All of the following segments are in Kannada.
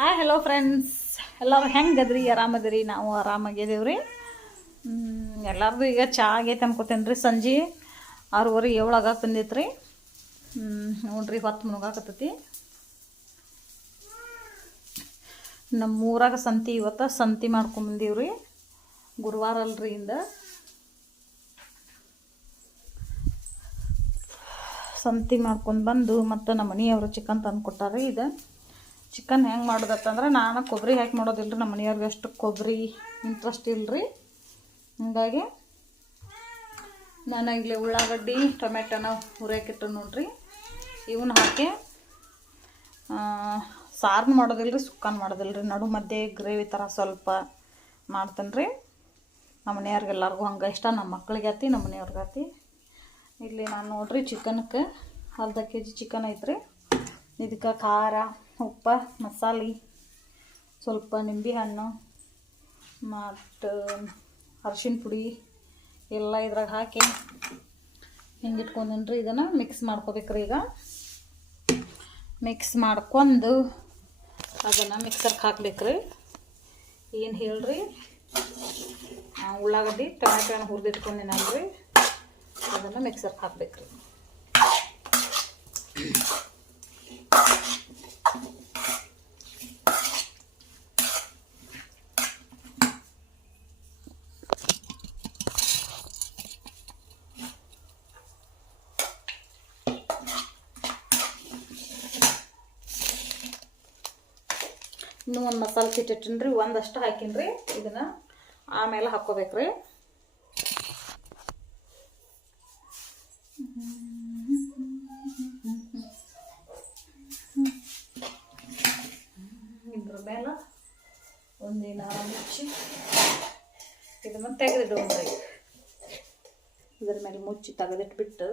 ಹಾಯ್ ಹಲೋ ಫ್ರೆಂಡ್ಸ್, ಎಲ್ಲರೂ ಹೆಂಗದ್ರಿ? ಆರಾಮದ್ರಿ? ನಾವು ಆರಾಮಾಗಿದ್ದೀವ್ರಿ. ಎಲ್ಲರದು ಈಗ ಚಹಾ ಆಗೈತೆ ಅನ್ಕೋತೇನೆ ರೀ. ಸಂಜೆ 6:30 7 ಆಗಕ್ಕೆ ಬಂದೈತೆ ರೀ. ನೋಡ್ರಿ, ಹೊತ್ತು ಮುಳುಗಾಕತ್ತೈತಿ. ನಮ್ಮ ಊರಾಗ ಸಂತಿ, ಇವತ್ತು ಸಂತಿ ಮಾಡ್ಕೊಂಬಂದೀವ್ರಿ. ಗುರುವಾರ ಅಲ್ರಿ ಇಂದ ಸಂತಿ ಮಾಡ್ಕೊಂಡು ಬಂದು ಮತ್ತು ನಮ್ಮ ಮನೆಯವರು ಚಿಕನ್ ತಂದು ಕೊಟ್ಟಾರೆ. ಇದು ಚಿಕನ್ ಹೆಂಗೆ ಮಾಡೋದತ್ತಂದ್ರೆ, ನಾನು ಕೊಬ್ಬರಿ ಹಾಕಿ ಮಾಡೋದಿಲ್ಲ ರೀ. ನಮ್ಮ ಮನೆಯವ್ರಿಗೆ ಅಷ್ಟು ಕೊಬ್ಬರಿ ಇಂಟ್ರೆಸ್ಟ್ ಇಲ್ಲ ರೀ. ಹಾಗಾಗಿ ನಾನು ಇಲ್ಲಿ ಉಳ್ಳಾಗಡ್ಡಿ ಟೊಮೆಟೊನ ಹುರಿಯಾಕಿಟ್ಟು ನೋಡ್ರಿ, ಇವನ್ನ ಹಾಕಿ ಸಾರನ್ನ ಮಾಡೋದಿಲ್ಲ ರೀ, ಸುಕ್ಕನ ಮಾಡೋದಿಲ್ಲ ರೀ. ನಡು ಮಧ್ಯೆ ಗ್ರೇವಿ ಥರ ಸ್ವಲ್ಪ ಮಾಡ್ತೇನೆ ರೀ. ನಮ್ಮ ಮನೆಯವ್ರಿಗೆ ಎಲ್ಲರಿಗೂ ಹಂಗೆ ಇಷ್ಟ. ನಮ್ಮ ಮಕ್ಳಿಗೆ ಆತಿ, ನಮ್ಮ ಮನೆಯವ್ರಿಗೆ ಆತಿ. ಇಲ್ಲಿ ನಾನು ನೋಡ್ರಿ ಚಿಕನ್ಗೆ ಅರ್ಧ kg ಚಿಕನ್ ಐತ್ರಿ. ಇದಕ್ಕೆ ಖಾರ, ಉಪ್ಪು, ಮಸಾಲೆ, ಸ್ವಲ್ಪ ನಿಂಬೆ ಹಣ್ಣು ಮತ್ತು ಅರಿಶಿನ ಪುಡಿ ಎಲ್ಲ ಇದ್ರಾಗ ಹಾಕಿ ಹಿಂಗೆ ಇಟ್ಕೊಂಡ್ರಿ. ಇದನ್ನು ಮಿಕ್ಸ್ ಮಾಡ್ಕೋಬೇಕ್ರಿ. ಈಗ ಮಿಕ್ಸ್ ಮಾಡ್ಕೊಂಡು ಅದನ್ನು ಮಿಕ್ಸರ್ಗೆ ಹಾಕ್ಬೇಕ್ರಿ. ಏನು ಹೇಳ್ರಿ, ಉಳ್ಳಾಗಡ್ಡಿ ಟೊಮೆಟೊನ ಹುರಿದಿಟ್ಕೊಂಡಿನಲ್ರಿ, ಅದನ್ನು ಮಿಕ್ಸರ್ಗೆ ಹಾಕ್ಬೇಕ್ರಿ. ಇನ್ನೂ ಒಂದು ಮಸಾಲೆ ಸಿಟ್ಟಿಟ್ಟಿನ್ರಿ, ಒಂದಷ್ಟು ಹಾಕಿನ್ರಿ. ಇದನ್ನು ಆಮೇಲೆ ಹಾಕ್ಕೋಬೇಕ್ರಿ. ಇದ್ರ ಮೇಲೆ ಒಂದಿನ ಮುಚ್ಚಿ ಇದನ್ನು ತೆಗೆದಿಡೋಣ್ರಿ. ಇದ್ರ ಮೇಲೆ ಮುಚ್ಚಿ ತೆಗೆದಿಟ್ಬಿಟ್ಟು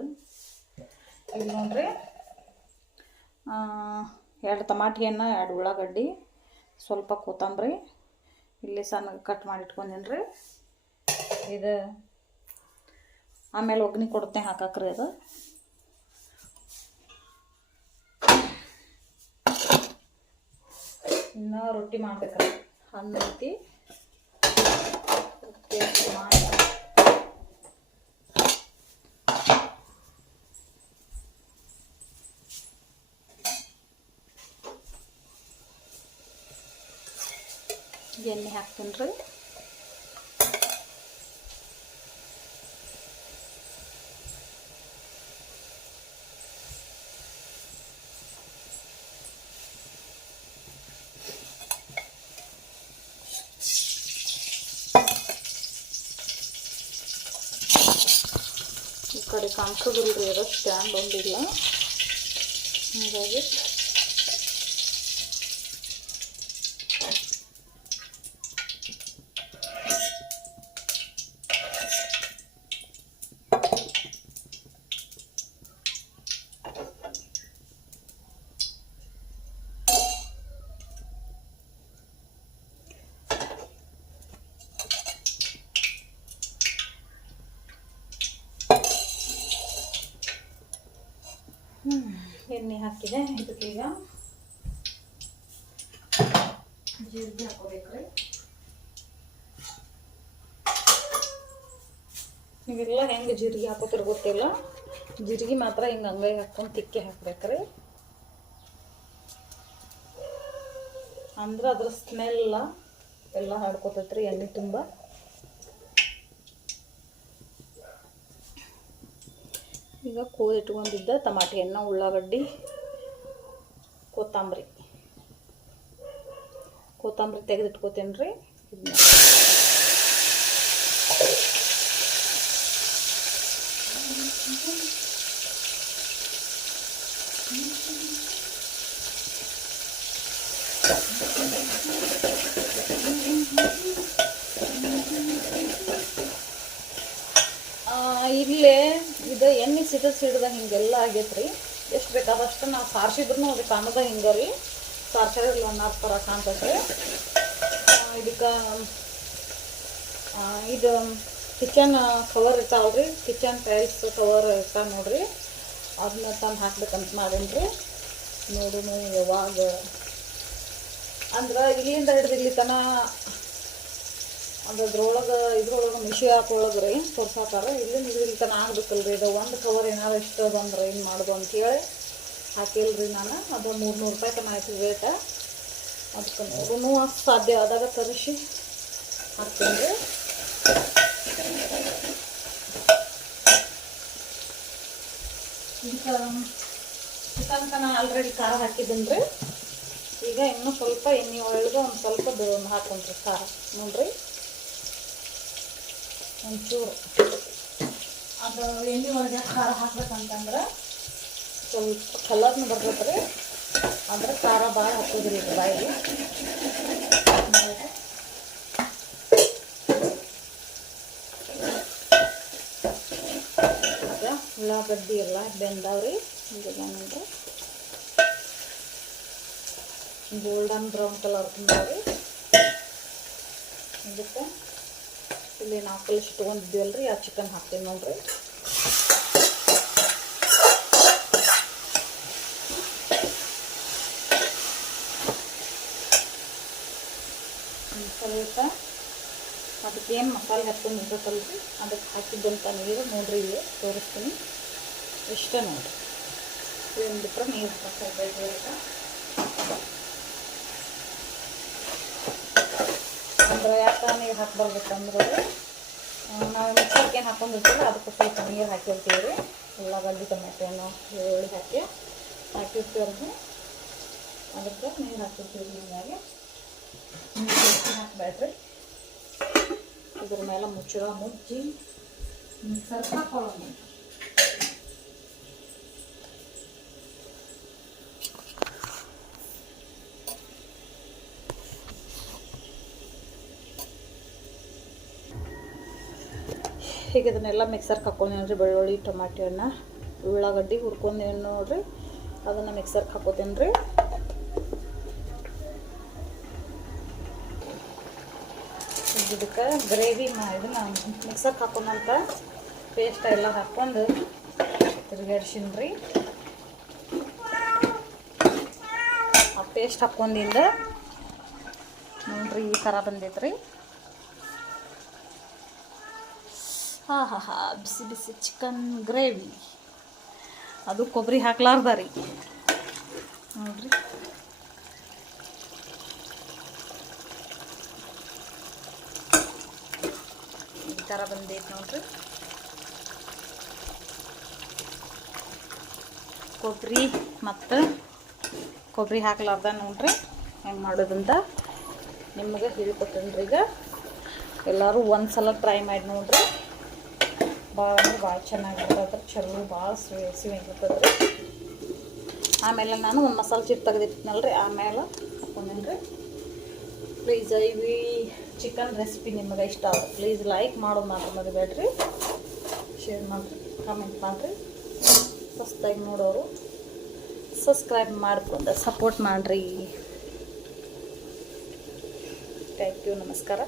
ಇಲ್ಲಿ ನೋಡ್ರಿ, 2 ಟಮಾಟಿ ಹಣ್ಣು, 2 ಉಳ್ಳಾಗಡ್ಡಿ, ಸ್ವಲ್ಪ ಕೊತ್ತಂಬರಿ ಇಲ್ಲಿ ಸಣ್ಣಗೆ ಕಟ್ ಮಾಡಿ ಇಟ್ಕೊಂಡೇನ್ರಿ. ಇದು ಆಮೇಲೆ ಒಗ್ಗರಣೆ ಕೊಡುತ್ತೆ ಹಾಕಾಕ್ರಿ. ಅದು ಇನ್ನು ರೊಟ್ಟಿ ಮಾಡ್ಬೇಕ್ರಿ. ಹಣ್ಣು ಐತಿ, ರೊಟ್ಟಿ ಮಾಡಿ ಎಣ್ಣೆ ಹಾಕ್ತೀನಿ ರೀ. ಈ ಕಡೆ ಕಾಣಿಸೋದಿಲ್ರಿ, ಅದು ಸ್ಟ್ಯಾಂಡ್ ಒಂದಿಲ್ಲ, ಹೀಗಾಗಿ ಎಣ್ಣೆ ಹಾಕಿದೆ. ಇದಕ್ಕೀಗ ಜೀರಿಗೆ ಹಾಕೋಬೇಕ್ರಿ. ನೀವೆಲ್ಲ ಹೆಂಗೆ ಜೀರಿಗೆ ಹಾಕೋತಿರ್ ಗೊತ್ತಿಲ್ಲ, ಜೀರಿಗೆ ಮಾತ್ರ ಹಿಂಗೆ ಅಂಗೈ ಹಾಕ್ಕೊಂಡು ತಿಕ್ಕಿ ಹಾಕ್ಬೇಕ್ರಿ. ಅಂದ್ರೆ ಅದ್ರ ಸ್ಮೆಲ್ ಎಲ್ಲ ಹಾಡ್ಕೊತೈತ್ರಿ ಎಣ್ಣೆ ತುಂಬ. ಈಗ ಇಟ್ಕೊಂಡಿದ್ದ ಟಮಾಟಿ ಹಣ್ಣು, ಉಳ್ಳಾಗಡ್ಡಿ, ಕೊತ್ತಂಬರಿ ತೆಗೆದಿಟ್ಕೋತೇನೆ ರೀ. ಇಲ್ಲೇ ಇದು ಎಣ್ಣೆ ಸಿಡಿದ ಹಿಂಗೆಲ್ಲ ಆಗೈತ್ರಿ. ಎಷ್ಟು ಬೇಕಾದಷ್ಟು ನಾವು ಸಾರಿಸಿದ್ರು ಅದಕ್ಕೆ ಅನ್ನೋದ ಹಿಂಗೆ ರೀ. ಸಾರ್ಸಿರಲ್ಲ ಅನ್ನೋ ಥರ ಕಾಣ್ತೈತೆ. ಇದಕ್ಕೆ ಇದು ಕಿಚನ್ ಕವರ್ ಇರ್ತಾವಲ್ರಿ, ಕಿಚನ್ ಟೈಲ್ಸ್ ಕವರ್ ಇರ್ತಾವ ನೋಡ್ರಿ, ಅದನ್ನ ತಂದು ಹಾಕ್ಬೇಕಂತ ಮಾಡೀನಿ ರೀ. ನೋಡು ಯಾವಾಗ ಅಂದ್ರೆ ಇಲ್ಲಿಂದ ಹಿಡಿದು ಇಲ್ಲಿ ತನ ಅಂದ್ರೆ ಇದ್ರೊಳಗೆ ಮಿಷಿ ಹಾಕೊಳಗೆ ರೀ ತೋರ್ಸಾಕಾರ. ಇಲ್ಲಿಂದ ಇಲ್ಲಿ ತನ ಆಗ್ಬೇಕಲ್ರಿ. ಇದು ಒಂದು ಕವರ್ ಏನಾರು ಇಷ್ಟ ಬಂದ್ರೆ ಏನು ಮಾಡೋದು ಅಂತೇಳಿ ಹಾಕಿಲ್ರಿ ನಾನು. ಅದು 300 ರೂಪಾಯಿ ತನ ಆಯ್ತು ರೇಟ. ಅದಕ್ಕೆ ನೋಡೂ ಅಷ್ಟು ಸಾಧ್ಯ ಆದಾಗ ತರಿಸಿ ಹಾಕ್ತೀನಿ ರೀ. ಈಗ ಚಿಕನ್ ತನ ಆಲ್ರೆಡಿ ಖಾರ ಹಾಕಿದ್ದೀನಿ ರೀ. ಈಗ ಇನ್ನೂ ಸ್ವಲ್ಪ ಎಣ್ಣೆ ಒಳಗೆ ಒಂದು ಸ್ವಲ್ಪ ಹಾಕೊಂಡ್ರಿ ಖಾರ ನೋಡ್ರಿ. ಒಂಚೂರು ಅದು ಎಣ್ಣೆ ಒಳಗೆ ಖಾರ ಹಾಕ್ಬೇಕಂತಂದ್ರೆ ಸ್ವಲ್ಪ ಕಲರ್ನು ಬರ್ತೈತೆ ರೀ. ಅಂದ್ರೆ ಖಾರ ಭಾಳ ಹಾಕೋದ್ರಿ ಇದು ಬಾಯಿಗೆ. ಈಗ ಉಳ್ಳಾಗಡ್ಡಿ ಎಲ್ಲ ಬೆಂದವ್ರಿ. ಇದೆಲ್ಲ ನೋಡ್ರಿ ಗೋಲ್ಡನ್ ಬ್ರೌನ್ ಕಲರ್ ತುಂಬ್ರಿ. ಇದಕ್ಕೆ ಇಲ್ಲಿ 4 ಕಲಿಶ್ ಇಟ್ಕೊಂಡಿದ್ದೀವಲ್ರಿ ಆ ಚಿಕನ್ ಹಾಕ್ತೀನಿ ನೋಡ್ರಿ. ಸ್ವಲ್ಪ ಅದಕ್ಕೇನು ಮಸಾಲೆ ಹಾಕ್ಕೊಂಡಿರ್ಬೇಕಲ್ರಿ ಅದಕ್ಕೆ ಹಾಕಿದ್ದಂಥ ನೀರು ನೋಡ್ರಿ ಇಲ್ಲಿ ತೋರಿಸ್ತೀನಿ. ಇಷ್ಟ ನೋಡ್ರಿ. ಇದನ್ನು ಬಿಟ್ಟರೆ ನೀರು ಹಾಕಬೇಕು. ಅಂದ್ರೆ ಯಾಕೆ ನೀರು ಹಾಕ್ಬರ್ಬೇಕಂದ್ರೆ ನಾವು ಮಿಕ್ಸರ್ಗೆ ಏನು ಹಾಕೊಂಡಿರ್ತೀವಿ ಅದಕ್ಕೆ ಸ್ವಲ್ಪ ನೀರು ಹಾಕಿರ್ತೀವಿ ರೀ. ಉಳ್ಳಾಗಡ್ಡಿ ಟೊಮೆಟೊನು ಈರುಳ್ಳಿ ಹಾಕಿರ್ತೀವ್ರಿ. ಅದಕ್ಕೆ ನೀರು ಹಾಕಿರ್ತೀವಿ. ಹೀಗಾಗಿ ನೀರು ಹಾಕಬೇಡ್ರಿ. ಇದ್ರ ಮೇಲೆ ಮುಚ್ಚಿ ಮಿಕ್ಸರ್ ಹಾಕೊಳ್ಳೋಣ. ಈಗ ಇದನ್ನೆಲ್ಲ ಮಿಕ್ಸರ್ಗೆ ಹಾಕ್ಕೊಂಡೇನ್ರಿ. ಬೆಳ್ಳುಳ್ಳಿ ಟೊಮಾಟೊ ಹಣ್ಣು ಉಳ್ಳಾಗಡ್ಡಿ ಹುರ್ಕೊಂಡೇನು ನೋಡ್ರಿ. ಅದನ್ನು ಮಿಕ್ಸರ್ಗೆ ಹಾಕೋತೇನೆ ರೀ. ಇದಕ್ಕೆ ಗ್ರೇವಿ ಇದನ್ನು ಮಿಕ್ಸರ್ಗೆ ಹಾಕೊಂಡಂತ ಪೇಸ್ಟ್ ಎಲ್ಲ ಹಾಕ್ಕೊಂಡು ತಿರುಗಾಡ್ಸಿನಿ ರೀ. ಆ ಪೇಸ್ಟ್ ಹಾಕ್ಕೊಂಡಿಂದ ನೋಡ್ರಿ ಈ ಥರ ಬಂದೈತ್ರಿ. ಬಿಸಿ ಬಿಸಿ ಚಿಕನ್ ಗ್ರೇವಿ. ಅದು ಕೊಬ್ಬರಿ ಹಾಕ್ಲಾರ್ದ ರೀ ನೋಡ್ರಿ. ಈ ಥರ ಬಂದೈತೆ ನೋಡ್ರಿ. ಕೊಬ್ಬರಿ ಹಾಕ್ಲಾರ್ದ ನೋಡ್ರಿ ಹೆಂಗೆ ಮಾಡೋದಂತ ನಿಮಗೆ ಹೇಳ್ಕೊತೀನಿ ರೀ. ಈಗ ಎಲ್ಲರೂ ಒಂದು ಸಲ ಟ್ರೈ ಮಾಡಿ ನೋಡ್ರಿ. ಭಾಳ ಅಂದ್ರೆ ಭಾಳ ಚೆನ್ನಾಗಿರ್ತದೆ. ಚಲೋ ಭಾಳ ಸಿಹಿರ್ತದೆ ರೀ. ಆಮೇಲೆ ನಾನು ಒಂದು ಮಸಾಲೆ ಚಿಟ್ ತೆಗೆದಿಟ್ಟಿನಲ್ರಿ ಆಮೇಲೆ ಹಾಕೊಂಡೇನಿ ರೀ. ಪ್ಲೀಸ್ ಈ ಚಿಕನ್ ರೆಸಿಪಿ ನಿಮಗೆ ಇಷ್ಟ ಆಗುತ್ತೆ ಪ್ಲೀಸ್ ಲೈಕ್ ಮಾಡೋದು ಮಾತ್ರ ಮರಿಬೇಡ್ರಿ. ಶೇರ್ ಮಾಡಿರಿ, ಕಾಮೆಂಟ್ ಮಾಡಿರಿ. ಹೊಸ್ದಾಗಿ ನೋಡೋರು ಸಬ್ಸ್ಕ್ರೈಬ್ ಮಾಡ್ಕೊಂಡು ಸಪೋರ್ಟ್ ಮಾಡಿರಿ. Thank you. ನಮಸ್ಕಾರ.